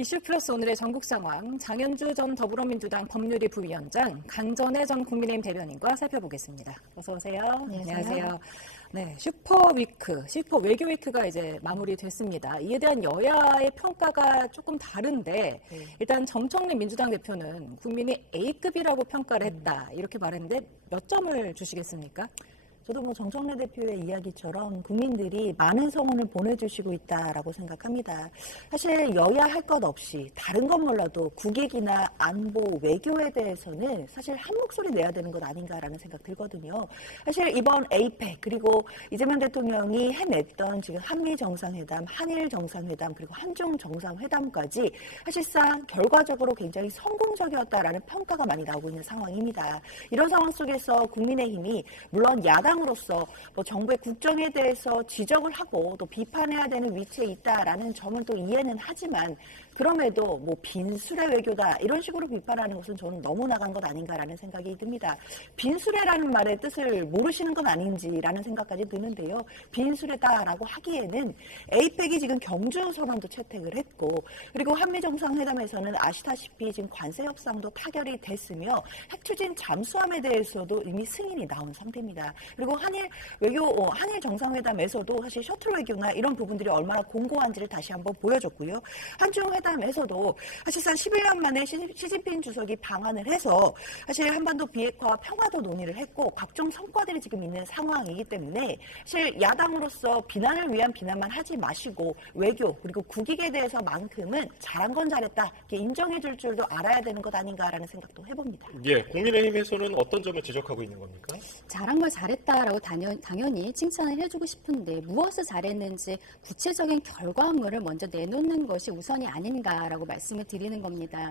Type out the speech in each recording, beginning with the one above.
이슈 플러스 오늘의 전국 상황, 장현주 전 더불어민주당 법률위 부위원장, 강전애 전 국민의힘 대변인과 살펴보겠습니다. 어서 오세요. 안녕하세요. 네, 슈퍼위크, 슈퍼 외교위크가 이제 마무리됐습니다. 이에 대한 여야의 평가가 조금 다른데 일단 정청래 민주당 대표는 국민이 A급이라고 평가를 했다 이렇게 말했는데 몇 점을 주시겠습니까? 저도 뭐 정청래 대표의 이야기처럼 국민들이 많은 성원을 보내주시고 있다라고 생각합니다. 사실 여야 할 것 없이 다른 건 몰라도 국익이나 안보, 외교에 대해서는 사실 한 목소리 내야 되는 것 아닌가라는 생각 들거든요. 사실 이번 에이펙 그리고 이재명 대통령이 해냈던 지금 한미 정상회담, 한일 정상회담 그리고 한중 정상회담까지 사실상 결과적으로 굉장히 성공적이었다라는 평가가 많이 나오고 있는 상황입니다. 이런 상황 속에서 국민의힘이 물론 야당으로서 뭐 정부의 국정에 대해서 지적을 하고 또 비판해야 되는 위치에 있다라는 점은 또 이해는 하지만 그럼에도 뭐 빈수레 외교다 이런 식으로 비판하는 것은 저는 너무 나간 것 아닌가라는 생각이 듭니다. 빈수레라는 말의 뜻을 모르시는 건 아닌지라는 생각까지 드는데요. 빈수레다라고 하기에는 에이펙이 지금 경주 선언도 채택을 했고 그리고 한미 정상회담에서는 아시다시피 지금 관세 협상도 타결이 됐으며 핵 추진 잠수함에 대해서도 이미 승인이 나온 상태입니다. 그리고 한일 정상회담에서도 사실 셔틀 외교나 이런 부분들이 얼마나 공고한지를 다시 한번 보여줬고요. 한중 회담에서도 사실상 11년 만에 시진핑 주석이 방한을 해서 사실 한반도 비핵화 평화도 논의를 했고 각종 성과들이 지금 있는 상황이기 때문에 사실 야당으로서 비난을 위한 비난만 하지 마시고 외교 그리고 국익에 대해서만큼은 잘한 건 잘했다 이렇게 인정해 줄 줄도 알아야 되는 것 아닌가라는 생각도 해봅니다. 예, 국민의힘에서는 어떤 점을 지적하고 있는 겁니까? 잘한 걸 잘했다라고 당연히 칭찬을 해주고 싶은데 무엇을 잘했는지 구체적인 결과물을 먼저 내놓는 것이 우선이 아닌가라고 말씀을 드리는 겁니다.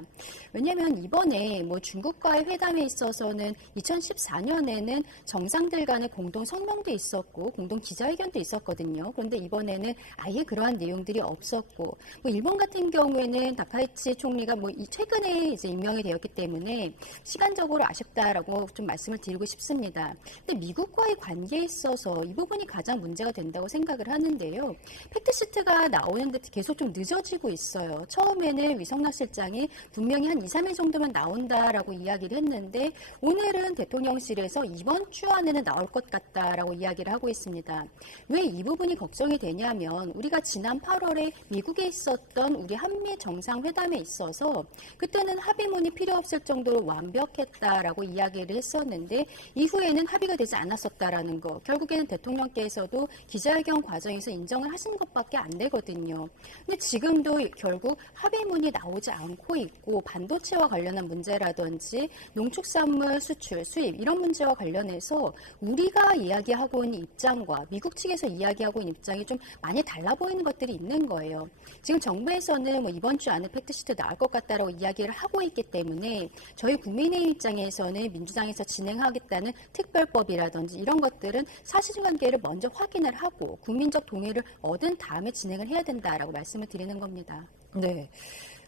왜냐하면 이번에 뭐 중국과의 회담에 있어서는 2014년에는 정상들 간의 공동 성명도 있었고 공동 기자회견도 있었거든요. 그런데 이번에는 아예 그러한 내용들이 없었고 뭐 일본 같은 경우에는 다카이치 총리가 뭐 최근에 이제 임명이 되었기 때문에 시간적으로 아쉽다라고 좀 말씀을 드리고 싶습니다. 근데 미국과의 관계에 있어서 이 부분이 가장 문제가 된다고 생각을 하는데요. 팩트시트가 나오는데 계속 좀 늦어지고 있어요. 처음에는 위성락 실장이 분명히 한 2, 3일 정도면 나온다라고 이야기를 했는데 오늘은 대통령실에서 이번 주 안에는 나올 것 같다라고 이야기를 하고 있습니다. 왜 이 부분이 걱정이 되냐면 우리가 지난 8월에 미국에 있었던 우리 한미 정상회담에 있어서 그때는 합의문이 필요 없을 정도로 완벽했다라고 이야기를 했었는데 이후에는 합의가 되지 않았었다라는 거. 결국에는 대통령께서도 기자회견 과정에서 인정을 하신 것밖에 안 되거든요. 근데 지금도 결국 합의문이 나오지 않고 있고 반도체와 관련한 문제라든지 농축산물 수출, 수입 이런 문제와 관련해서 우리가 이야기하고 있는 입장과 미국 측에서 이야기하고 있는 입장이 좀 많이 달라 보이는 것들이 있는 거예요. 지금 정부에서는 뭐 이번 주 안에 팩트시트 나올 것 같다라고 이야기를 하고 있기 때문에 저희 국민의힘 입장에서는 민주당에서 진행하겠다는 특별법이라든지 이런 것들은 사실관계를 먼저 확인을 하고 국민적 동의를 얻은 다음에 진행을 해야 된다라고 말씀을 드리는 겁니다. 네.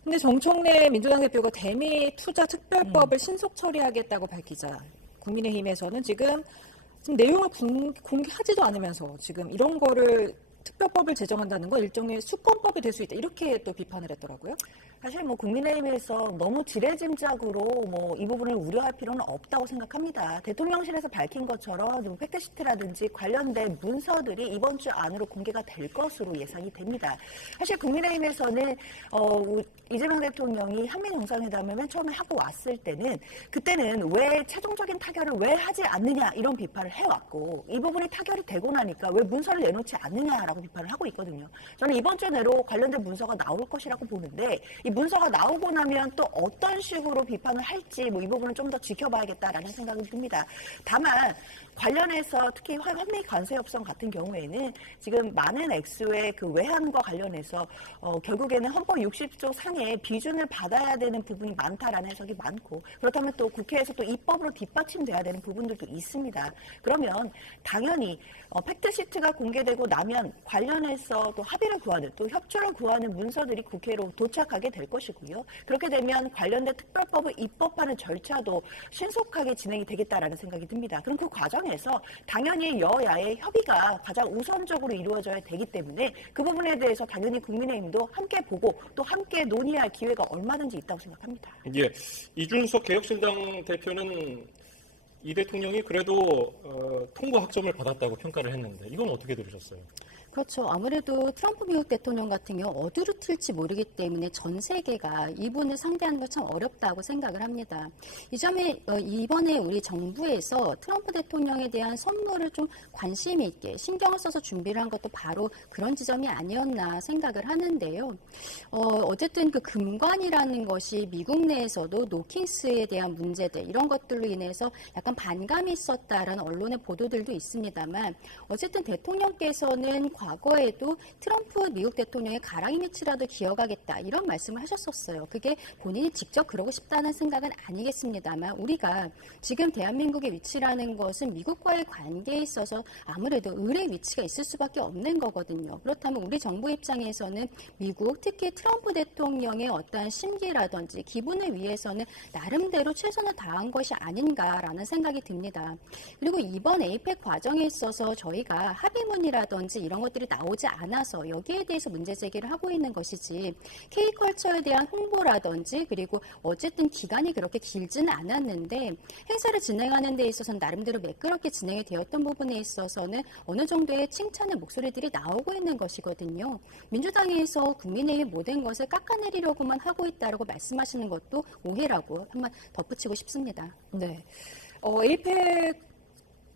근데 정청래 민주당 대표가 대미 투자 특별법을 신속 처리하겠다고 밝히자 국민의힘에서는 지금 내용을 공개하지도 않으면서 지금 이런 거를 특별법을 제정한다는 건 일종의 수권법이 될 수 있다. 이렇게 또 비판을 했더라고요. 사실 뭐 국민의힘에서 너무 지레짐작으로 뭐 이 부분을 우려할 필요는 없다고 생각합니다. 대통령실에서 밝힌 것처럼 좀 팩트시트라든지 관련된 문서들이 이번 주 안으로 공개가 될 것으로 예상이 됩니다. 사실 국민의힘에서는 이재명 대통령이 한미 정상회담을 맨 처음에 하고 왔을 때는 그때는 왜 최종적인 타결을 왜 하지 않느냐 이런 비판을 해왔고 이 부분이 타결이 되고 나니까 왜 문서를 내놓지 않느냐라고 비판을 하고 있거든요. 저는 이번 주 내로 관련된 문서가 나올 것이라고 보는데 이 문서가 나오고 나면 또 어떤 식으로 비판을 할지 뭐 이 부분은 좀 더 지켜봐야겠다라는 생각이 듭니다. 다만 관련해서 특히 한미 관세 협상 같은 경우에는 지금 많은 액수의 그 외환과 관련해서 결국에는 헌법 60조 상에 비준을 받아야 되는 부분이 많다라는 해석이 많고 그렇다면 또 국회에서 또 입법으로 뒷받침돼야 되는 부분들도 있습니다. 그러면 당연히 팩트시트가 공개되고 나면 관련해서 또 합의를 구하는 또 협조를 구하는 문서들이 국회로 도착하게 될 것이고요. 그렇게 되면 관련된 특별법을 입법하는 절차도 신속하게 진행이 되겠다라는 생각이 듭니다. 그럼 그 과정에 부분에서 당연히 여야의 협의가 가장 우선적으로 이루어져야 되기 때문에 그 부분에 대해서 당연히 국민의힘도 함께 보고 또 함께 논의할 기회가 얼마든지 있다고 생각합니다. 예, 이준석 개혁신당 대표는 이 대통령이 그래도 통과 학점을 받았다고 평가를 했는데 이건 어떻게 들으셨어요? 그렇죠. 아무래도 트럼프 미국 대통령 같은 경우 어디로 튈지 모르기 때문에 전 세계가 이분을 상대하는 건 참 어렵다고 생각을 합니다. 이 점에 이번에 우리 정부에서 트럼프 대통령에 대한 선물을 좀 관심 있게 신경을 써서 준비를 한 것도 바로 그런 지점이 아니었나 생각을 하는데요. 어쨌든 그 금관이라는 것이 미국 내에서도 노킹스에 대한 문제들 이런 것들로 인해서 약간 반감이 있었다라는 언론의 보도들도 있습니다만 어쨌든 대통령께서는 과거에도 트럼프 미국 대통령의 가랑이 밑이라도 기어가겠다 이런 말씀을 하셨었어요. 그게 본인이 직접 그러고 싶다는 생각은 아니겠습니다만 우리가 지금 대한민국의 위치라는 것은 미국과의 관계에 있어서 아무래도 을의 위치가 있을 수밖에 없는 거거든요. 그렇다면 우리 정부 입장에서는 미국 특히 트럼프 대통령의 어떠한 심기라든지 기분을 위해서는 나름대로 최선을 다한 것이 아닌가라는 생각이 듭니다. 그리고 이번 에이펙 과정에 있어서 저희가 합의문이라든지 이런 것들이 나오지 않아서 여기에 대해서 문제 제기를 하고 있는 것이지 K컬처에 대한 홍보라든지 그리고 어쨌든 기간이 그렇게 길지는 않았는데 행사를 진행하는 데 있어서는 나름대로 매끄럽게 진행이 되었던 부분에 있어서는 어느 정도의 칭찬의 목소리들이 나오고 있는 것이거든요. 민주당에서 국민의힘 모든 것을 깎아내리려고만 하고 있다고 말씀하시는 것도 오해라고 한번 덧붙이고 싶습니다. 네. 에이펙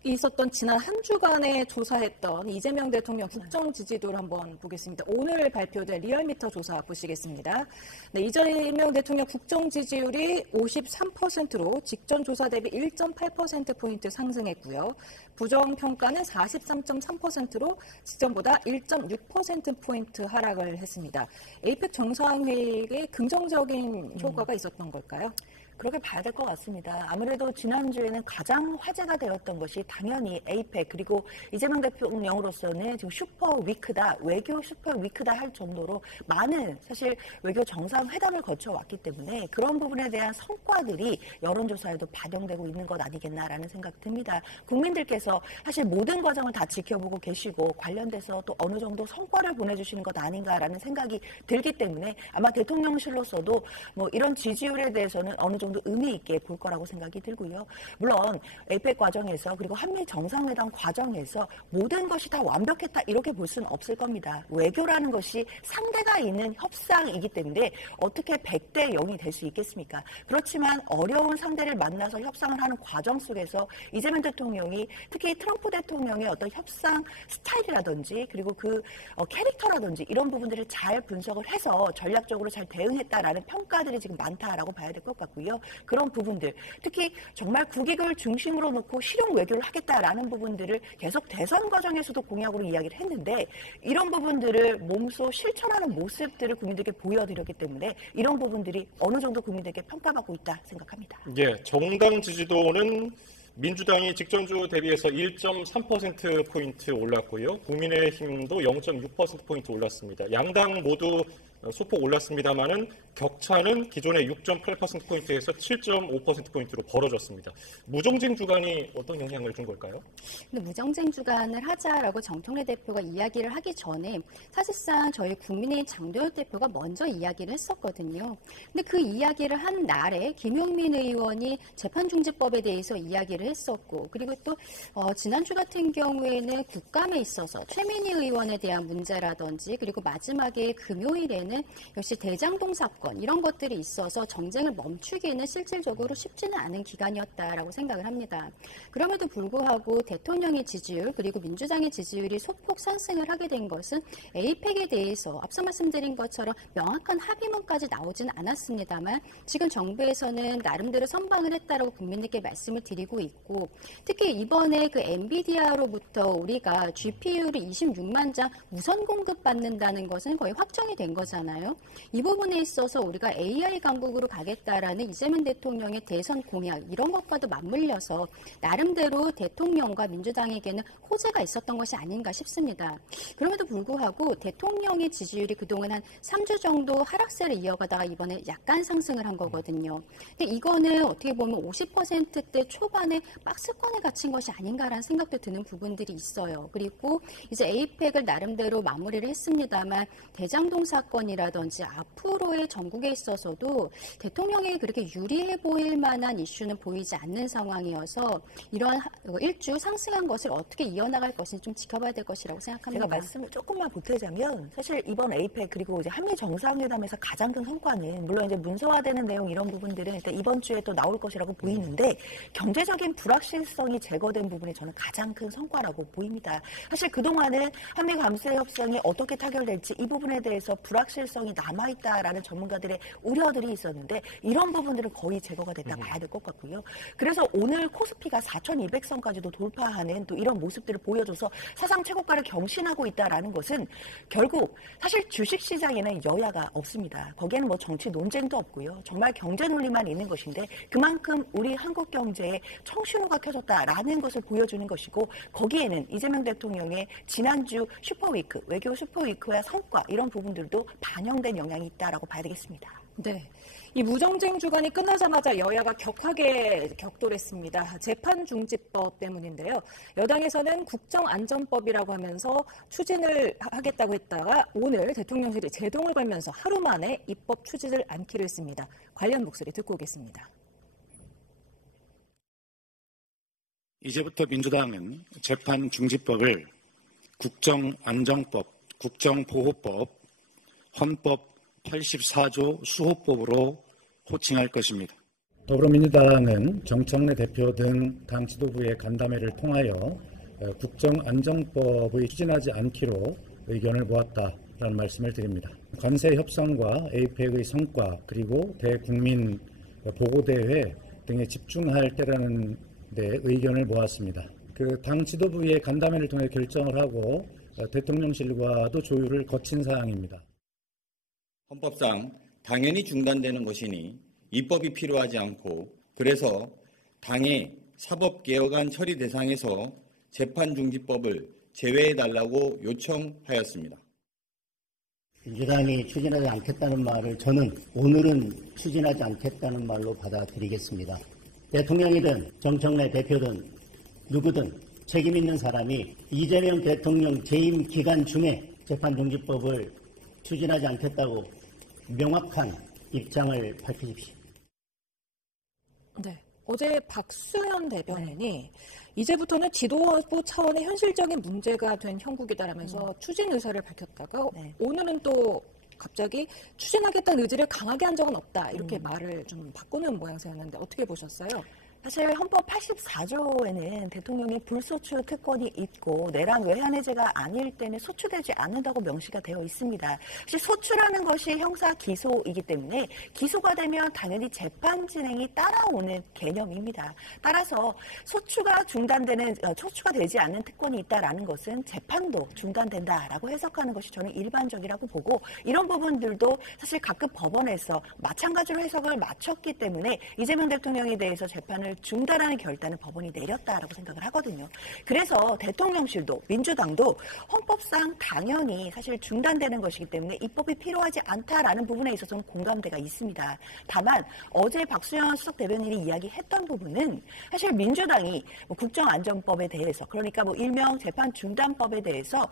있었던 지난 한 주간에 조사했던 이재명 대통령 국정 지지도를 한번 보겠습니다. 오늘 발표된 리얼미터 조사 보시겠습니다. 네, 이재명 대통령 국정 지지율이 53%로 직전 조사 대비 1.8%포인트 상승했고요. 부정평가는 43.3%로 직전보다 1.6%포인트 하락을 했습니다. 에이펙 정상회의에 긍정적인 효과가 있었던 걸까요? 그렇게 봐야 될 것 같습니다. 아무래도 지난주에는 가장 화제가 되었던 것이 당연히 에이펙 그리고 이재명 대통령으로서는 지금 슈퍼 위크다, 외교 슈퍼 위크다 할 정도로 많은 사실 외교 정상회담을 거쳐왔기 때문에 그런 부분에 대한 성과들이 여론조사에도 반영되고 있는 것 아니겠나라는 생각이 듭니다. 국민들께서 사실 모든 과정을 다 지켜보고 계시고 관련돼서 또 어느 정도 성과를 보내주시는 것 아닌가라는 생각이 들기 때문에 아마 대통령실로서도 뭐 이런 지지율에 대해서는 어느 정도 의미 있게 볼 거라고 생각이 들고요. 물론 에이펙 과정에서 그리고 한미 정상회담 과정에서 모든 것이 다 완벽했다 이렇게 볼 수는 없을 겁니다. 외교라는 것이 상대가 있는 협상이기 때문에 어떻게 100대 0이 될 수 있겠습니까? 그렇지만 어려운 상대를 만나서 협상을 하는 과정 속에서 이재명 대통령이 특히 트럼프 대통령의 어떤 협상 스타일이라든지 그리고 그 캐릭터라든지 이런 부분들을 잘 분석을 해서 전략적으로 잘 대응했다라는 평가들이 지금 많다라고 봐야 될 것 같고요. 그런 부분들, 특히 정말 국익을 중심으로 놓고 실용 외교를 하겠다라는 부분들을 계속 대선 과정에서도 공약으로 이야기를 했는데 이런 부분들을 몸소 실천하는 모습들을 국민들께 보여드렸기 때문에 이런 부분들이 어느 정도 국민들께 평가받고 있다 생각합니다. 예, 정당 지지도는 민주당이 직전주 대비해서 1.3%포인트 올랐고요. 국민의힘도 0.6%포인트 올랐습니다. 양당 모두 소폭 올랐습니다만은 격차는 기존의 6.8%포인트에서 7.5%포인트로 벌어졌습니다. 무정쟁 주간이 어떤 영향을 준 걸까요? 근데 무정쟁 주간을 하자라고 정청래 대표가 이야기를 하기 전에 사실상 저희 국민의힘 장도연 대표가 먼저 이야기를 했었거든요. 근데 그 이야기를 한 날에 김용민 의원이 재판중지법에 대해서 이야기를 했었고 그리고 또 지난주 같은 경우에는 국감에 있어서 최민희 의원에 대한 문제라든지 그리고 마지막에 금요일에는 역시 대장동 사건 이런 것들이 있어서 정쟁을 멈추기는 실질적으로 쉽지는 않은 기간이었다라고 생각을 합니다. 그럼에도 불구하고 대통령의 지지율 그리고 민주당의 지지율이 소폭 상승을 하게 된 것은 에이펙에 대해서 앞서 말씀드린 것처럼 명확한 합의문까지 나오지는 않았습니다만 지금 정부에서는 나름대로 선방을 했다라고 국민들께 말씀을 드리고 있고 특히 이번에 그 엔비디아로부터 우리가 GPU를 26만 장 우선 공급받는다는 것은 거의 확정이 된 거잖아요. 이 부분에 있어서 들어서 우리가 AI 강국으로 가겠다라는 이재명 대통령의 대선 공약 이런 것과도 맞물려서 나름대로 대통령과 민주당에게는 호재가 있었던 것이 아닌가 싶습니다. 그럼에도 불구하고 대통령의 지지율이 그동안 한 3주 정도 하락세를 이어가다가 이번에 약간 상승을 한 거거든요. 근데 이거는 어떻게 보면 50%대 초반에 박스권에 갇힌 것이 아닌가라는 생각도 드는 부분들이 있어요. 그리고 이제 에이펙을 나름대로 마무리를 했습니다만 대장동 사건이라든지 앞으로의 전국에 있어서도 대통령이 그렇게 유리해 보일 만한 이슈는 보이지 않는 상황이어서 이러한 일주 상승한 것을 어떻게 이어나갈 것인지 좀 지켜봐야 될 것이라고 생각합니다. 제가 말씀을 조금만 보태자면 사실 이번 에이펙 그리고 이제 한미 정상회담에서 가장 큰 성과는 물론 이제 문서화되는 내용 이런 부분들은 일단 이번 주에 또 나올 것이라고 보이는데 경제적인 불확실성이 제거된 부분이 저는 가장 큰 성과라고 보입니다. 사실 그동안은 한미 감세 협상이 어떻게 타결될지 이 부분에 대해서 불확실성이 남아있다라는 전문가들의 우려들이 있었는데 이런 부분들은 거의 제거가 됐다 봐야 될 것 같고요. 그래서 오늘 코스피가 4,200선까지도 돌파하는 또 이런 모습들을 보여줘서 사상 최고가를 경신하고 있다라는 것은 결국 사실 주식시장에는 여야가 없습니다. 거기에는 뭐 정치 논쟁도 없고요. 정말 경제 논리만 있는 것인데 그만큼 우리 한국 경제에 청신호가 켜졌다라는 것을 보여주는 것이고 거기에는 이재명 대통령의 지난주 슈퍼위크, 외교 슈퍼위크와 성과 이런 부분들도 반영된 영향이 있다라고 봐야 되겠습니다. 네. 이 무정쟁 주간이 끝나자마자 여야가 격하게 격돌했습니다. 재판중지법 때문인데요. 여당에서는 국정안전법이라고 하면서 추진을 하겠다고 했다가 오늘 대통령실이 제동을 걸면서 하루 만에 입법 추진을 않기로 했습니다. 관련 목소리 듣고 오겠습니다. 이제부터 민주당은 재판중지법을 국정안정법, 국정보호법, 헌법 84조 수호법으로 호칭할 것입니다. 더불어민주당은 정청래 대표 등 당 지도부의 간담회를 통하여 국정안정법의 추진하지 않기로 의견을 모았다라는 말씀을 드립니다. 관세 협상과 에이펙의 성과 그리고 대국민 보고대회 등에 집중할 때라는 데 의견을 모았습니다. 당 지도부의 간담회를 통해 결정을 하고 대통령실과도 조율을 거친 사항입니다. 헌법상 당연히 중단되는 것이니 입법이 필요하지 않고 그래서 당의 사법개혁안 처리 대상에서 재판중지법을 제외해달라고 요청하였습니다. 민주당이 추진하지 않겠다는 말을 저는 오늘은 추진하지 않겠다는 말로 받아들이겠습니다. 대통령이든 정청래 대표든 누구든 책임 있는 사람이 이재명 대통령 재임 기간 중에 재판중지법을 추진하지 않겠다고 명확한 입장을 밝히십시오. 네. 어제 박수현 대변인이 이제부터는 지도부 차원의 현실적인 문제가 된 형국이다라면서 추진 의사를 밝혔다가 오늘은 또 갑자기 추진하겠다는 의지를 강하게 한 적은 없다. 이렇게 말을 좀 바꾸는 모양새였는데 어떻게 보셨어요? 사실 헌법 84조에는 대통령이 불소추 특권이 있고 내란 외환해제가 아닐 때는 소추되지 않는다고 명시가 되어 있습니다. 사실 소추라는 것이 형사 기소이기 때문에 기소가 되면 당연히 재판 진행이 따라오는 개념입니다. 따라서 소추가 되지 않는 특권이 있다라는 것은 재판도 중단된다라고 해석하는 것이 저는 일반적이라고 보고 이런 부분들도 사실 각급 법원에서 마찬가지로 해석을 마쳤기 때문에 이재명 대통령에 대해서 재판을 중단하는 결단을 법원이 내렸다라고 생각을 하거든요. 그래서 대통령실도 민주당도 헌법상 당연히 사실 중단되는 것이기 때문에 입법이 필요하지 않다라는 부분에 있어서는 공감대가 있습니다. 다만 어제 박수현 수석 대변인이 이야기했던 부분은 사실 민주당이 국정안전법에 대해서 그러니까 일명 재판중단법에 대해서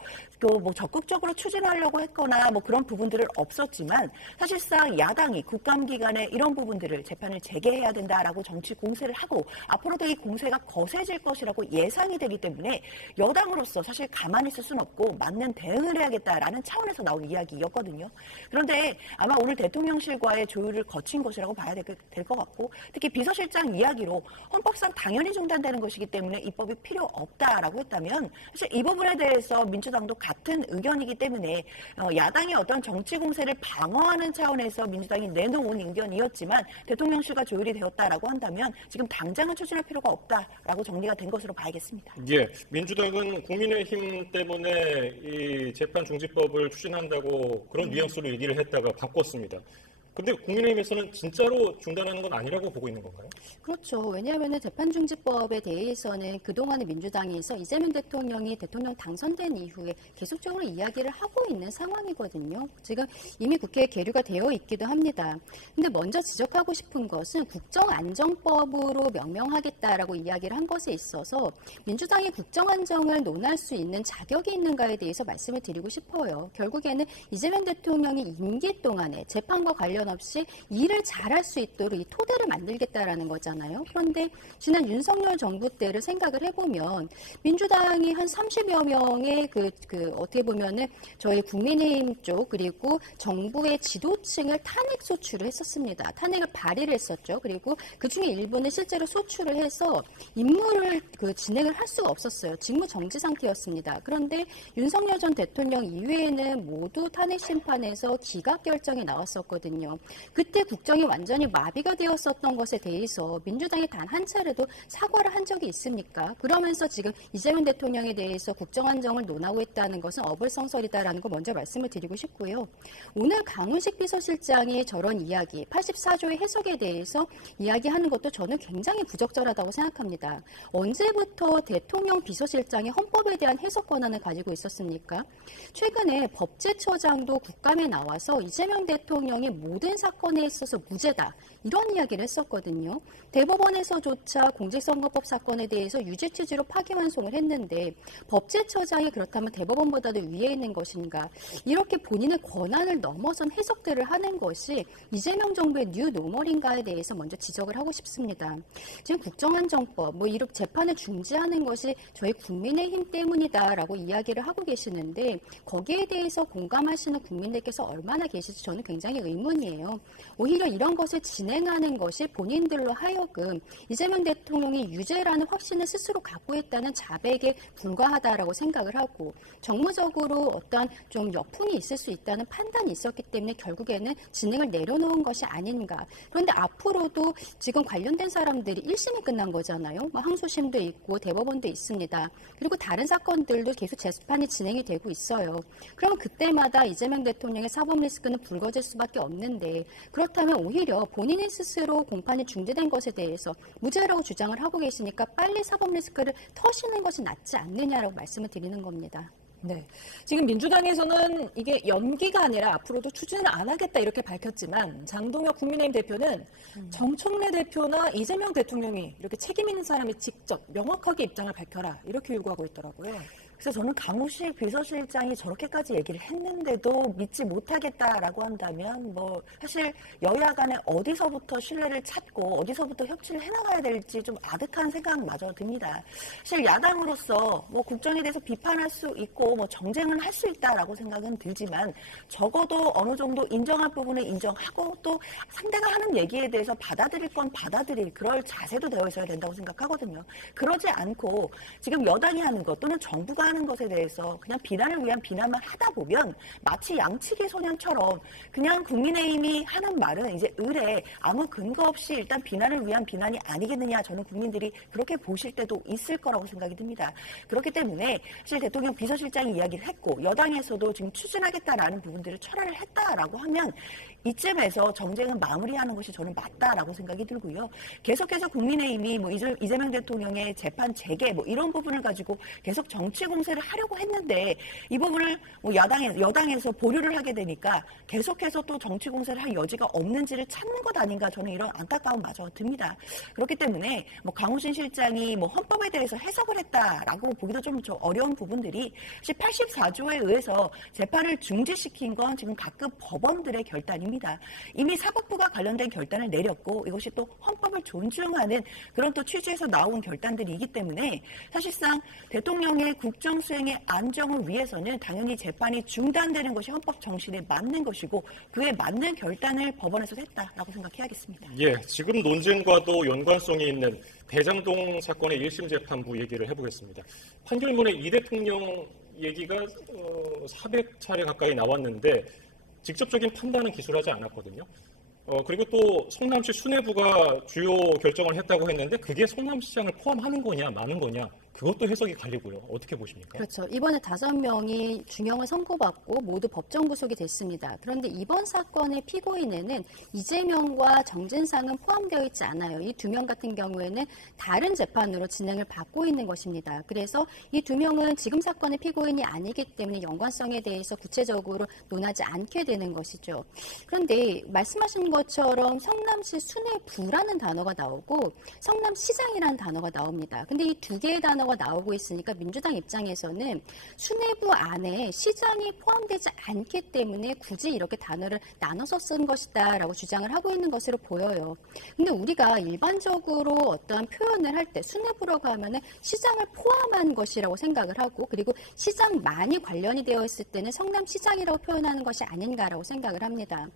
적극적으로 추진하려고 했거나 그런 부분들은 없었지만 사실상 야당이 국감기간에 이런 부분들을 재판을 재개해야 된다라고 정치 공세를 하고 앞으로도 이 공세가 거세질 것이라고 예상이 되기 때문에 여당으로서 사실 가만히 있을 수는 없고 맞는 대응을 해야겠다라는 차원에서 나온 이야기였거든요. 그런데 아마 오늘 대통령실과의 조율을 거친 것이라고 봐야 될 것 같고 특히 비서실장 이야기로 헌법상 당연히 중단되는 것이기 때문에 입법이 필요 없다라고 했다면 사실 이 부분에 대해서 민주당도 같은 의견이기 때문에 야당의 어떤 정치 공세를 방어하는 차원에서 민주당이 내놓은 의견이었지만 대통령실과 조율이 되었다라고 한다면 지금 당장은 추진할 필요가 없다라고 정리가 된 것으로 봐야겠습니다. 예, 민주당은 국민의힘 때문에 이 재판중지법을 추진한다고 그런 뉘앙스로 얘기를 했다가 바꿨습니다. 근데 국민의힘에서는 진짜로 중단하는 건 아니라고 보고 있는 건가요? 그렇죠. 왜냐하면 재판중지법에 대해서는 그동안의 민주당에서 이재명 대통령이 대통령 당선된 이후에 계속적으로 이야기를 하고 있는 상황이거든요. 지금 이미 국회에 계류가 되어 있기도 합니다. 근데 먼저 지적하고 싶은 것은 국정안정법으로 명명하겠다라고 이야기를 한 것에 있어서 민주당이 국정안정을 논할 수 있는 자격이 있는가에 대해서 말씀을 드리고 싶어요. 결국에는 이재명 대통령이 임기 동안에 재판과 관련 없이 일을 잘할 수 있도록 이 토대를 만들겠다라는 거잖아요. 그런데 지난 윤석열 정부 때를 생각을 해보면 민주당이 한 30여 명의 어떻게 보면은 저희 국민의힘 쪽 그리고 정부의 지도층을 탄핵 소추를 했었습니다. 탄핵을 발의를 했었죠. 그리고 그 중에 일부는 실제로 소추를 해서 임무를 진행을 할 수가 없었어요. 직무 정지 상태였습니다. 그런데 윤석열 전 대통령 이외에는 모두 탄핵 심판에서 기각 결정이 나왔었거든요. 그때 국정이 완전히 마비가 되었었던 것에 대해서 민주당이 단 한 차례도 사과를 한 적이 있습니까? 그러면서 지금 이재명 대통령에 대해서 국정안정을 논하고 있다는 것은 어불성설이다라는 거 먼저 말씀을 드리고 싶고요. 오늘 강훈식 비서실장이 저런 이야기, 84조의 해석에 대해서 이야기하는 것도 저는 굉장히 부적절하다고 생각합니다. 언제부터 대통령 비서실장이 헌법에 대한 해석 권한을 가지고 있었습니까? 최근에 법제처장도 국감에 나와서 이재명 대통령이 모든 사건에 있어서 무죄다. 이런 이야기를 했었거든요. 대법원에서조차 공직선거법 사건에 대해서 유죄 취지로 파기환송을 했는데 법제처장이 그렇다면 대법원보다도 위에 있는 것인가. 이렇게 본인의 권한을 넘어선 해석들을 하는 것이 이재명 정부의 뉴 노멀인가에 대해서 먼저 지적을 하고 싶습니다. 지금 국정안정법, 이렇게 재판을 중지하는 것이 저희 국민의힘 때문이다라고 이야기를 하고 계시는데 거기에 대해서 공감하시는 국민들께서 얼마나 계실지 저는 굉장히 의문이에요. 오히려 이런 것을 진행하는 것이 본인들로 하여금 이재명 대통령이 유죄라는 확신을 스스로 갖고 있다는 자백에 불과하다라고 생각을 하고 정무적으로 어떤 좀 역풍이 있을 수 있다는 판단이 있었기 때문에 결국에는 진행을 내려놓은 것이 아닌가. 그런데 앞으로도 지금 관련된 사람들이 1심이 끝난 거잖아요. 항소심도 있고 대법원도 있습니다. 그리고 다른 사건들도 계속 재판이 진행이 되고 있어요. 그러면 그때마다 이재명 대통령의 사법 리스크는 불거질 수밖에 없는데 그렇다면 오히려 본인이 스스로 공판이 중지된 것에 대해서 무죄라고 주장을 하고 계시니까 빨리 사법 리스크를 터시는 것이 낫지 않느냐라고 말씀을 드리는 겁니다. 네. 지금 민주당에서는 이게 연기가 아니라 앞으로도 추진을 안 하겠다 이렇게 밝혔지만 장동혁 국민의힘 대표는 정청래 대표나 이재명 대통령이 이렇게 책임 있는 사람이 직접 명확하게 입장을 밝혀라 이렇게 요구하고 있더라고요. 그래서 저는 강훈식 비서실장이 저렇게까지 얘기를 했는데도 믿지 못하겠다라고 한다면 사실 여야 간에 어디서부터 신뢰를 찾고 어디서부터 협치를 해나가야 될지 좀 아득한 생각마저 듭니다. 사실 야당으로서 국정에 대해서 비판할 수 있고 정쟁은 할 수 있다라고 생각은 들지만 적어도 어느 정도 인정할 부분은 인정하고 또 상대가 하는 얘기에 대해서 받아들일 건 받아들일 그럴 자세도 되어 있어야 된다고 생각하거든요. 그러지 않고 지금 여당이 하는 것 또는 정부가 하는 것에 대해서 그냥 비난을 위한 비난만 하다 보면 마치 양치기 소년처럼 그냥 국민의힘이 하는 말은 이제 을에 아무 근거 없이 일단 비난을 위한 비난이 아니겠느냐 저는 국민들이 그렇게 보실 때도 있을 거라고 생각이 듭니다. 그렇기 때문에 사실 대통령 비서실장이 이야기를 했고 여당에서도 지금 추진하겠다라는 부분들을 철회를 했다라고 하면 이쯤에서 정쟁은 마무리하는 것이 저는 맞다라고 생각이 들고요. 계속해서 국민의힘이 이재명 대통령의 재판 재개 이런 부분을 가지고 계속 정치 공세를 하려고 했는데 이 부분을 여당에서 보류를 하게 되니까 계속해서 또 정치 공세를 할 여지가 없는지를 찾는 것 아닌가 저는 이런 안타까움마저 듭니다. 그렇기 때문에 강훈식 실장이 헌법에 대해서 해석을 했다라고 보기도 좀 어려운 부분들이 84조에 의해서 재판을 중지시킨 건 지금 각급 법원들의 결단입니다. 이미 사법부가 관련된 결단을 내렸고 이것이 또 헌법을 존중하는 그런 또 취지에서 나온 결단들이기 때문에 사실상 대통령의 국정 수행의 안정을 위해서는 당연히 재판이 중단되는 것이 헌법 정신에 맞는 것이고 그에 맞는 결단을 법원에서 했다라고 생각해야겠습니다. 예, 지금 논쟁과도 연관성이 있는 대장동 사건의 1심 재판부 얘기를 해보겠습니다. 판결문에 이 대통령 얘기가 400차례 가까이 나왔는데 직접적인 판단은 기술하지 않았거든요. 그리고 또 성남시 수뇌부가 주요 결정을 했다고 했는데 그게 성남시장을 포함하는 거냐 마는 거냐 그것도 해석이 갈리고요. 어떻게 보십니까? 그렇죠. 이번에 5명이 중형을 선고받고 모두 법정 구속이 됐습니다. 그런데 이번 사건의 피고인에는 이재명과 정진상은 포함되어 있지 않아요. 이 2명 같은 경우에는 다른 재판으로 진행을 받고 있는 것입니다. 그래서 이 2명은 지금 사건의 피고인이 아니기 때문에 연관성에 대해서 구체적으로 논하지 않게 되는 것이죠. 그런데 말씀하신 것처럼 성남시 수뇌부라는 단어가 나오고 성남시장이라는 단어가 나옵니다. 근데 이 2개의 단어가 나오고 있으니까 민주당 입장에서는 수뇌부 안에 시장이 포함되지 않기 때문에 굳이 이렇게 단어를 나눠서 쓴 것이다라고 주장을 하고 있는 것으로 보여요. 근데 우리가 일반적으로 어떠한 표현을 할 때 수뇌부라고 하면은 시장을 포함한 것이라고 생각을 하고 그리고 시장만이 관련이 되어 있을 때는 성남시장이라고 표현하는 것이 아닌가라고 생각을 합니다.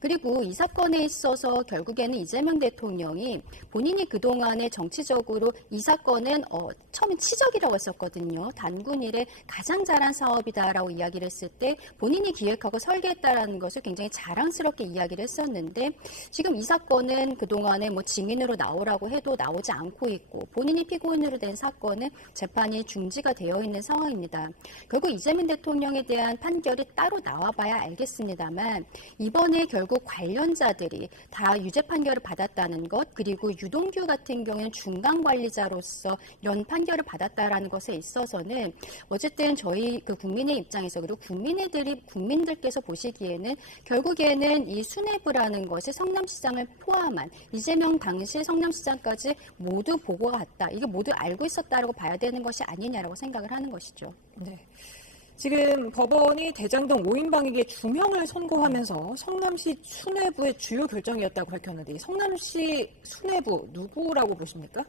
그리고 이 사건에 있어서 결국에는 이재명 대통령이 본인이 그동안에 정치적으로 이 사건은 처음에 치적이라고 했었거든요. 단군 이래 가장 잘한 사업이다라고 이야기를 했을 때 본인이 기획하고 설계했다라는 것을 굉장히 자랑스럽게 이야기를 했었는데 지금 이 사건은 그동안에 뭐 증인으로 나오라고 해도 나오지 않고 있고 본인이 피고인으로 된 사건은 재판이 중지가 되어 있는 상황입니다. 결국 이재명 대통령에 대한 판결이 따로 나와봐야 알겠습니다만 이번에 결국 관련자들이 다 유죄 판결을 받았다는 것 그리고 유동규 같은 경우에는 중간관리자로서 이런 판결을 받았다라는 것에 있어서는 어쨌든 저희 그 국민의 입장에서 그리고 국민들께서 보시기에는 결국에는 이 수뇌부라는 것이 성남시장을 포함한 이재명 당시 성남시장까지 모두 보고가 갔다. 이게 모두 알고 있었다라고 봐야 되는 것이 아니냐라고 생각을 하는 것이죠. 네. 지금 법원이 대장동 5인방에게 중형을 선고하면서 성남시 수뇌부의 주요 결정이었다고 밝혔는데 성남시 수뇌부 누구라고 보십니까?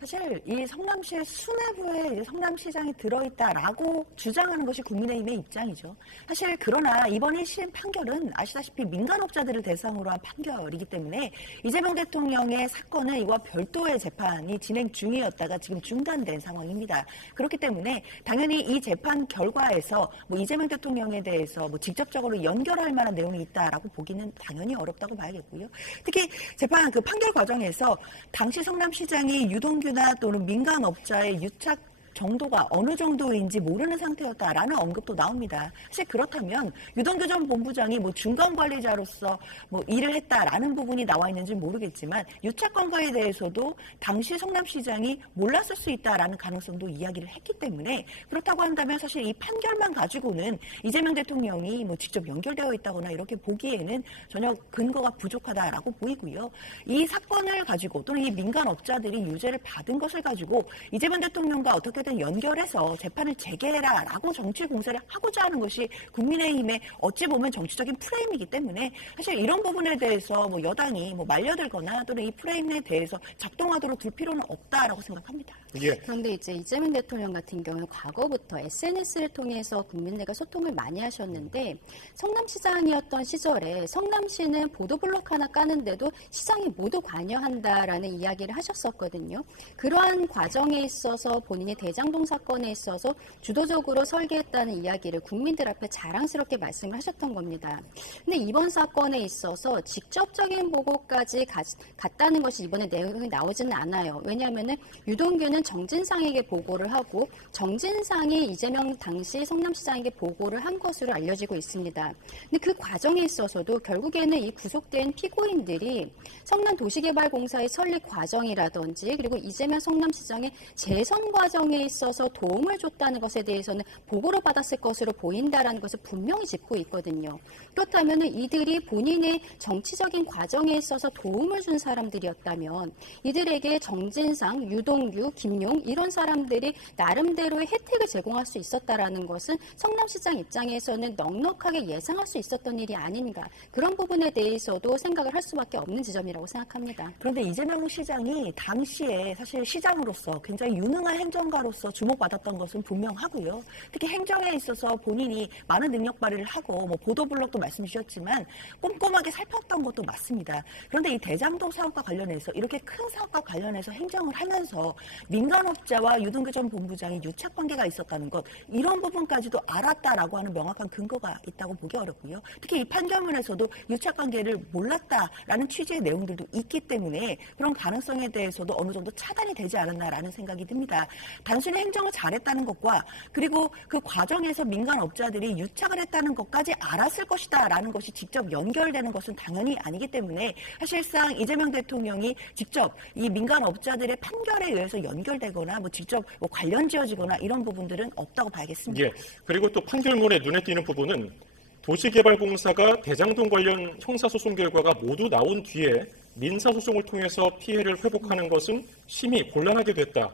사실 이 성남시 수뇌부에 성남시장이 들어있다라고 주장하는 것이 국민의힘의 입장이죠. 사실 그러나 이번 1심 판결은 아시다시피 민간업자들을 대상으로 한 판결이기 때문에 이재명 대통령의 사건은 이와 별도의 재판이 진행 중이었다가 지금 중단된 상황입니다. 그렇기 때문에 당연히 이 재판 결과에서 뭐 이재명 대통령에 대해서 뭐 직접적으로 연결할 만한 내용이 있다라고 보기는 당연히 어렵다고 봐야겠고요. 특히 재판 그 판결 과정에서 당시 성남시장이 유동규 또는 민간업자의 유착 정도가 어느 정도인지 모르는 상태였다라는 언급도 나옵니다. 사실 그렇다면 유동규 전 본부장이 뭐 중간관리자로서 뭐 일을 했다라는 부분이 나와 있는지 모르겠지만 유착 관계에 대해서도 당시 성남시장이 몰랐을 수 있다라는 가능성도 이야기를 했기 때문에 그렇다고 한다면 사실 이 판결만 가지고는 이재명 대통령이 뭐 직접 연결되어 있다거나 이렇게 보기에는 전혀 근거가 부족하다라고 보이고요. 이 사건을 가지고 또는 이 민간업자들이 유죄를 받은 것을 가지고 이재명 대통령과 어떻게 연결해서 재판을 재개해라라고 정치 공세를 하고자 하는 것이 국민의힘의 어찌 보면 정치적인 프레임이기 때문에 사실 이런 부분에 대해서 뭐 여당이 뭐 말려들거나 또는 이 프레임에 대해서 작동하도록 둘 필요는 없다라고 생각합니다. 예. 그런데 이제 이재명 대통령 같은 경우는 과거부터 SNS를 통해서 국민들과 소통을 많이 하셨는데 성남시장이었던 시절에 성남시는 보도블록 하나 까는데도 시장이 모두 관여한다라는 이야기를 하셨었거든요. 그러한 과정에 있어서 본인이 대장동 사건에 있어서 주도적으로 설계했다는 이야기를 국민들 앞에 자랑스럽게 말씀을 하셨던 겁니다. 근데 이번 사건에 있어서 직접적인 보고까지 갔다는 것이 이번에 내용이 나오지는 않아요. 왜냐하면 유동규는 정진상에게 보고를 하고 정진상이 이재명 당시 성남시장에게 보고를 한 것으로 알려지고 있습니다. 근데 그 과정에 있어서도 결국에는 이 구속된 피고인들이 성남도시개발공사의 설립 과정이라든지 그리고 이재명 성남시장의 재선 과정에 있어서 도움을 줬다는 것에 대해서는 보고를 받았을 것으로 보인다라는 것을 분명히 짚고 있거든요. 그렇다면 이들이 본인의 정치적인 과정에 있어서 도움을 준 사람들이었다면 이들에게 정진상, 유동규, 김용 이런 사람들이 나름대로의 혜택을 제공할 수 있었다라는 것은 성남시장 입장에서는 넉넉하게 예상할 수 있었던 일이 아닌가. 그런 부분에 대해서도 생각을 할 수밖에 없는 지점이라고 생각합니다. 그런데 이재명 시장이 당시에 사실 시장으로서 굉장히 유능한 행정가로서 주목받았던 것은 분명하고요. 특히 행정에 있어서 본인이 많은 능력 발휘를 하고 뭐 보도블록도 말씀 주셨지만 꼼꼼하게 살폈던 것도 맞습니다. 그런데 이 대장동 사업과 관련해서 이렇게 큰 사업과 관련해서 행정을 하면서 민간업자와 유동규 전 본부장이 유착관계가 있었다는 것 이런 부분까지도 알았다라고 하는 명확한 근거가 있다고 보기 어렵고요. 특히 이 판결문에서도 유착관계를 몰랐다라는 취지의 내용들도 있기 때문에 그런 가능성에 대해서도 어느 정도 차단이 되지 않았나라는 생각이 듭니다. 단순히 당신의 행정을 잘했다는 것과 그리고 그 과정에서 민간업자들이 유착을 했다는 것까지 알았을 것이다 라는 것이 직접 연결되는 것은 당연히 아니기 때문에 사실상 이재명 대통령이 직접 이 민간업자들의 판결에 의해서 연결되거나 뭐 직접 뭐 관련 지어지거나 이런 부분들은 없다고 봐야겠습니다. 예. 그리고 또 판결문에 눈에 띄는 부분은 도시개발공사가 대장동 관련 형사소송 결과가 모두 나온 뒤에 민사소송을 통해서 피해를 회복하는 것은 심히 곤란하게 됐다.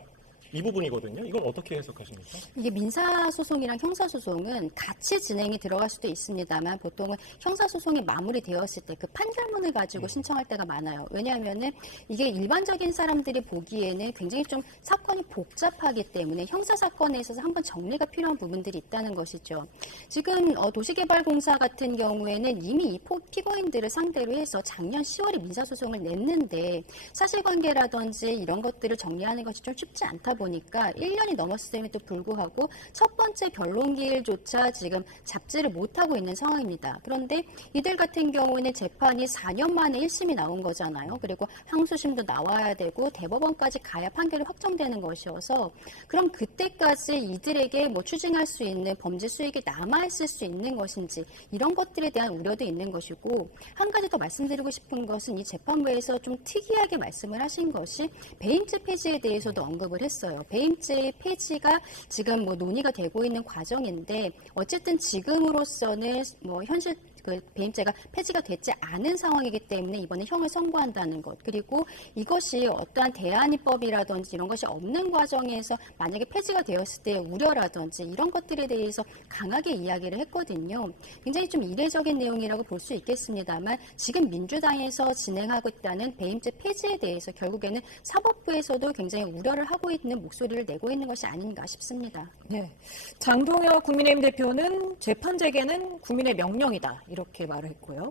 이 부분이거든요. 이건 어떻게 해석하십니까? 이게 민사소송이랑 형사소송은 같이 진행이 들어갈 수도 있습니다만 보통은 형사소송이 마무리되었을 때 그 판결문을 가지고 신청할 때가 많아요. 왜냐하면은 이게 일반적인 사람들이 보기에는 굉장히 좀 사건이 복잡하기 때문에 형사사건에 있어서 한번 정리가 필요한 부분들이 있다는 것이죠. 지금 도시개발공사 같은 경우에는 이미 이 피고인들을 상대로 해서 작년 10월에 민사소송을 냈는데 사실관계라든지 이런 것들을 정리하는 것이 좀 쉽지 않다 보니까 1년이 넘었음에도 불구하고 첫 번째 변론기일조차 지금 잡지를 못하고 있는 상황입니다. 그런데 이들 같은 경우에는 재판이 4년 만에 1심이 나온 거잖아요. 그리고 항소심도 나와야 되고 대법원까지 가야 판결이 확정되는 것이어서 그럼 그때까지 이들에게 뭐 추징할 수 있는 범죄 수익이 남아있을 수 있는 것인지 이런 것들에 대한 우려도 있는 것이고 한 가지 더 말씀드리고 싶은 것은 이 재판부에서 좀 특이하게 말씀을 하신 것이 배임죄 폐지에 대해서도 언급을 했어요. 배임죄의 폐지가 지금 뭐 논의가 되고 있는 과정인데 어쨌든 지금으로서는 뭐 현실 그 배임죄가 폐지가 되지 않은 상황이기 때문에 이번에 형을 선고한다는 것 그리고 이것이 어떠한 대안입법이라든지 이런 것이 없는 과정에서 만약에 폐지가 되었을 때 우려라든지 이런 것들에 대해서 강하게 이야기를 했거든요. 굉장히 좀 이례적인 내용이라고 볼 수 있겠습니다만 지금 민주당에서 진행하고 있다는 배임죄 폐지에 대해서 결국에는 사법부에서도 굉장히 우려를 하고 있는 목소리를 내고 있는 것이 아닌가 싶습니다. 네, 장동혁 국민의힘 대표는 재판 재개는 국민의 명령이다. 이렇게 말을 했고요.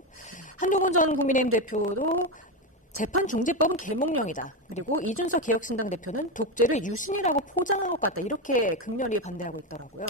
한동훈 전 국민의힘 대표도 재판중지법은 계몽령이다. 그리고 이준석 개혁신당 대표는 독재를 유신이라고 포장한 것 같다. 이렇게 극렬히 반대하고 있더라고요.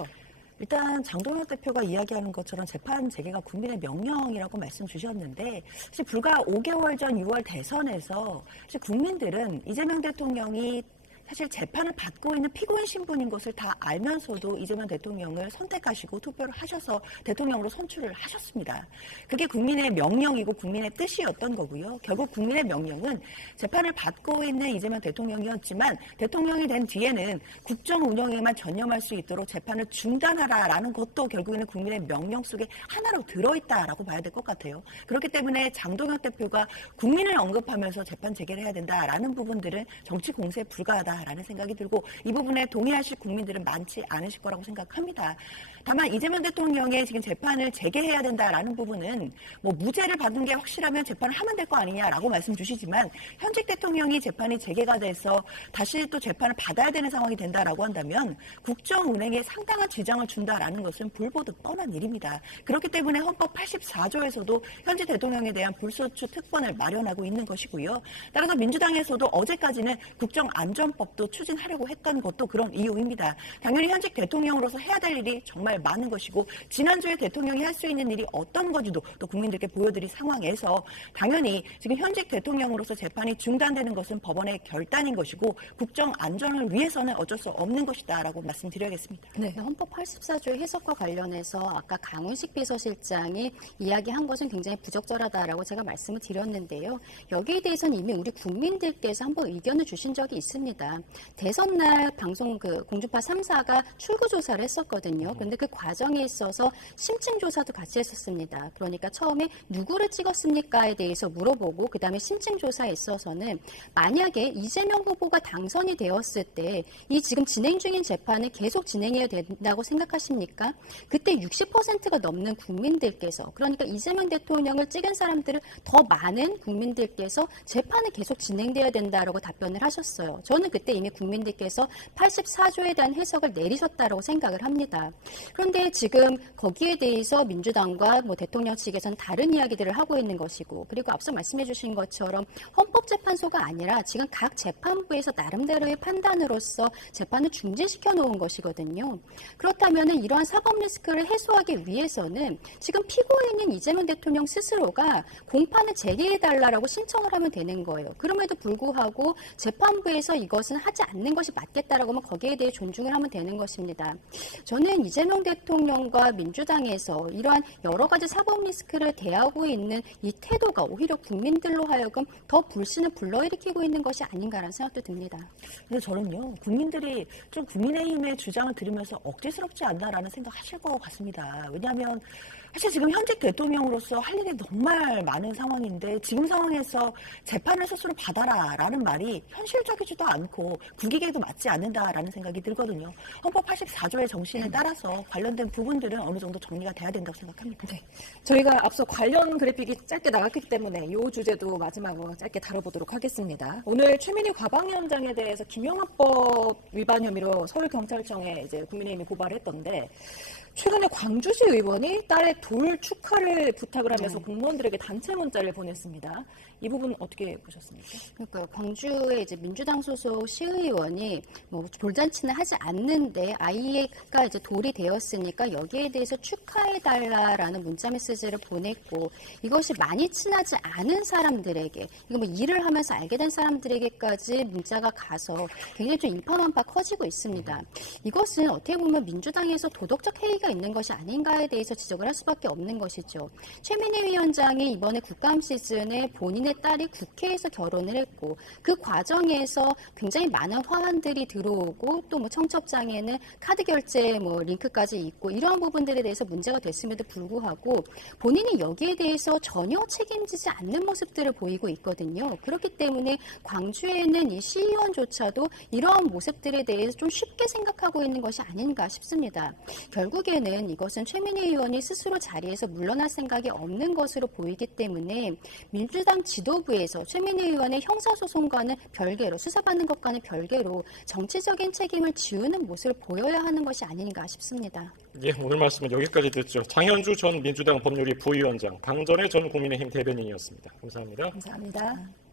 일단 장동혁 대표가 이야기하는 것처럼 재판 재개가 국민의 명령이라고 말씀 주셨는데 사실 불과 5개월 전 6월 대선에서 사실 국민들은 이재명 대통령이 사실 재판을 받고 있는 피고인 신분인 것을 다 알면서도 이재명 대통령을 선택하시고 투표를 하셔서 대통령으로 선출을 하셨습니다. 그게 국민의 명령이고 국민의 뜻이었던 거고요. 결국 국민의 명령은 재판을 받고 있는 이재명 대통령이었지만 대통령이 된 뒤에는 국정 운영에만 전념할 수 있도록 재판을 중단하라라는 것도 결국에는 국민의 명령 속에 하나로 들어있다라고 봐야 될 것 같아요. 그렇기 때문에 장동혁 대표가 국민을 언급하면서 재판 재개를 해야 된다라는 부분들은 정치 공세에 불과하다. 라는 생각이 들고 이 부분에 동의하실 국민들은 많지 않으실 거라고 생각합니다. 다만 이재명 대통령의 지금 재판을 재개해야 된다라는 부분은 뭐 무죄를 받은 게 확실하면 재판을 하면 될 거 아니냐라고 말씀 주시지만 현직 대통령이 재판이 재개가 돼서 다시 또 재판을 받아야 되는 상황이 된다라고 한다면 국정 운행에 상당한 지장을 준다라는 것은 불보듯 뻔한 일입니다. 그렇기 때문에 헌법 84조에서도 현직 대통령에 대한 불소추 특권을 마련하고 있는 것이고요. 따라서 민주당에서도 어제까지는 국정안전법도 추진하려고 했던 것도 그런 이유입니다. 당연히 현직 대통령으로서 해야 될 일이 정말 많은 것이고 지난주에 대통령이 할 수 있는 일이 어떤 건지도 또 국민들께 보여드릴 상황에서 당연히 지금 현직 대통령으로서 재판이 중단되는 것은 법원의 결단인 것이고 국정 안전을 위해서는 어쩔 수 없는 것이다라고 말씀드려야겠습니다. 네, 헌법 84조의 해석과 관련해서 아까 강훈식 비서실장이 이야기한 것은 굉장히 부적절하다라고 제가 말씀을 드렸는데요. 여기에 대해서는 이미 우리 국민들께서 한번 의견을 주신 적이 있습니다. 대선 날 방송 공주파 3사가 출구 조사를 했었거든요. 그런데 그 과정에 있어서 심층 조사도 같이 했었습니다. 그러니까 처음에 누구를 찍었습니까에 대해서 물어보고 그다음에 심층 조사에 있어서는 만약에 이재명 후보가 당선이 되었을 때 이 지금 진행 중인 재판을 계속 진행해야 된다고 생각하십니까? 그때 60%가 넘는 국민들께서 그러니까 이재명 대통령을 찍은 사람들을 더 많은 국민들께서 재판이 계속 진행돼야 된다라고 답변을 하셨어요. 저는 그때 이미 국민들께서 84조에 대한 해석을 내리셨다고 생각을 합니다. 그런데 지금 거기에 대해서 민주당과 뭐 대통령 측에서는 다른 이야기들을 하고 있는 것이고, 그리고 앞서 말씀해 주신 것처럼 헌법재판소가 아니라 지금 각 재판부에서 나름대로의 판단으로서 재판을 중지시켜 놓은 것이거든요. 그렇다면 이러한 사법 리스크를 해소하기 위해서는 지금 피고인인 이재명 대통령 스스로가 공판을 재개해달라고 신청을 하면 되는 거예요. 그럼에도 불구하고 재판부에서 이것은 하지 않는 것이 맞겠다라고 하면 거기에 대해 존중을 하면 되는 것입니다. 저는 이재명 대통령과 민주당에서 이러한 여러 가지 사법 리스크를 대하고 있는 이 태도가 오히려 국민들로 하여금 더 불신을 불러일으키고 있는 것이 아닌가라는 생각도 듭니다. 근데 저는요, 국민들이 좀 국민의힘의 주장을 들으면서 억지스럽지 않나라는 생각하실 것 같습니다. 왜냐하면 사실 지금 현직 대통령으로서 할 일이 정말 많은 상황인데 지금 상황에서 재판을 스스로 받아라라는 말이 현실적이지도 않고 국익에도 맞지 않는다라는 생각이 들거든요. 헌법 84조의 정신에 따라서 관련된 부분들은 어느 정도 정리가 돼야 된다고 생각합니다. 네. 저희가 앞서 관련 그래픽이 짧게 나왔기 때문에 이 주제도 마지막으로 짧게 다뤄보도록 하겠습니다. 오늘 최민희 과방위원장에 대해서 김영하법 위반 혐의로 서울경찰청에 이제 국민의힘이 고발했던데 최근에 광주시 의원이 딸의 돌 축하를 부탁을 하면서 공무원들에게 단체 문자를 보냈습니다. 이 부분 어떻게 보셨습니까? 그러니까 광주의 이제 민주당 소속 시의원이 뭐 돌잔치는 하지 않는데 아이가 이제 돌이 되었으니까 여기에 대해서 축하해달라라는 문자 메시지를 보냈고, 이것이 많이 친하지 않은 사람들에게, 이거 뭐 일을 하면서 알게 된 사람들에게까지 문자가 가서 굉장히 좀 일파만파 커지고 있습니다. 이것은 어떻게 보면 민주당에서 도덕적 해이가 있는 것이 아닌가에 대해서 지적을 할 수밖에 없는 것이죠. 최민희 위원장이 이번에 국감 시즌에 본인의 딸이 국회에서 결혼을 했고, 그 과정에서 굉장히 많은 화환들이 들어오고 또 뭐 청첩장에는 카드 결제 뭐 링크까지 있고 이러한 부분들에 대해서 문제가 됐음에도 불구하고 본인이 여기에 대해서 전혀 책임지지 않는 모습들을 보이고 있거든요. 그렇기 때문에 광주에는 이 시의원조차도 이러한 모습들에 대해서 좀 쉽게 생각하고 있는 것이 아닌가 싶습니다. 결국에는 이것은 최민희 의원이 스스로 자리에서 물러날 생각이 없는 것으로 보이기 때문에 민주당 지도부에서 최민희 의원의 형사소송과는 별개로, 수사받는 것과는 별개로 정치적인 책임을 지우는 모습을 보여야 하는 것이 아닌가 싶습니다. 예, 오늘 말씀은 여기까지 듣죠. 장현주 전 민주당 법률위 부위원장, 강전의 전 국민의힘 대변인이었습니다. 감사합니다. 감사합니다.